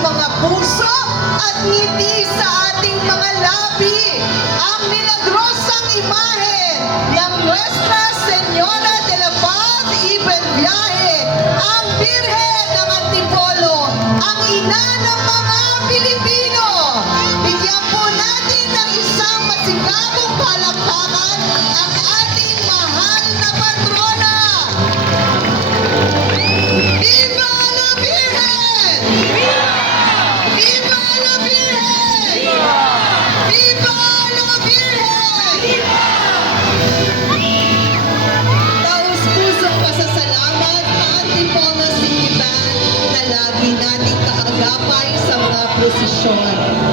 mga puso at ngiti sa ating mga labi. Ang milagrosang imahen ng Nuestra Señora de la Paz Iberviaje, ang Birhen ng Antipolo, ang ina ng mga Pilipino. Bigyan po natin ng isang masigabong palakpakan ang ating mahal na patrona. Viva la Virgen! Viva la Virgen! Viva la Virgen! Taus-pusong pasasalamat sa Antipolo City Band na lagi nating kaagapay sa mga prosesyon.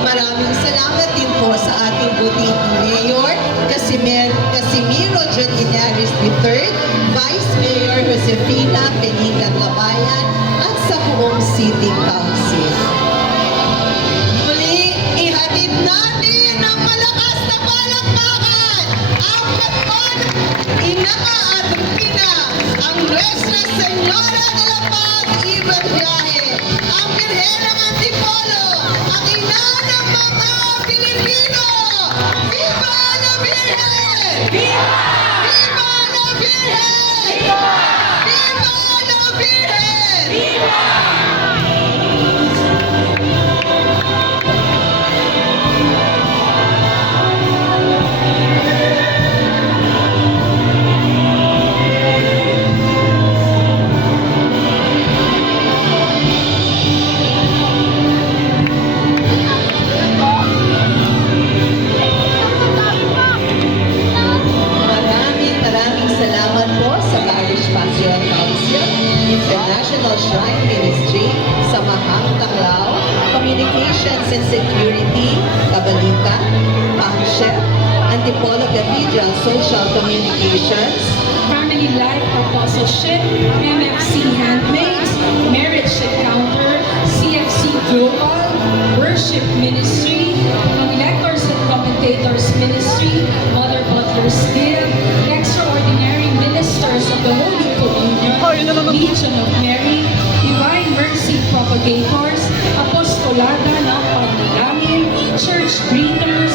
Maraming salamat din po sa ating butihing Mayor, Casimiro John Inares III, Vice Mayor Josefina Penigat Labayan, at sa buong City Council. Muli, ihatid natin ng malakas na palakpakan ang Patron, Inama at Pina, ang Nuestra Señora de la Paz Iberviaje, ang Birhen ng Antipolo, ang ina ng mga Pilipino. Viva la Virgen! Viva! Viva la Virgen! Viva! Viva la Virgen! Viva! Maraming salamat po sa Parish Passion Council, International Shrine Ministry, Samahang Taclao, Communications and Security, Kabalita, PACSHEF, Antipolo Cathedral Social Communications, Family Life Apostleship, MFC Handmaids, Marriage Encounter, CFC Global, Worship Ministry, Lectors and Commentators Ministry, Mother Butler's Guild, Extraordinary Ministers of the Holy Communion, Legion of Mary, Divine Mercy Propagators, Apostolada ng Pagdalangin, Church Greeters,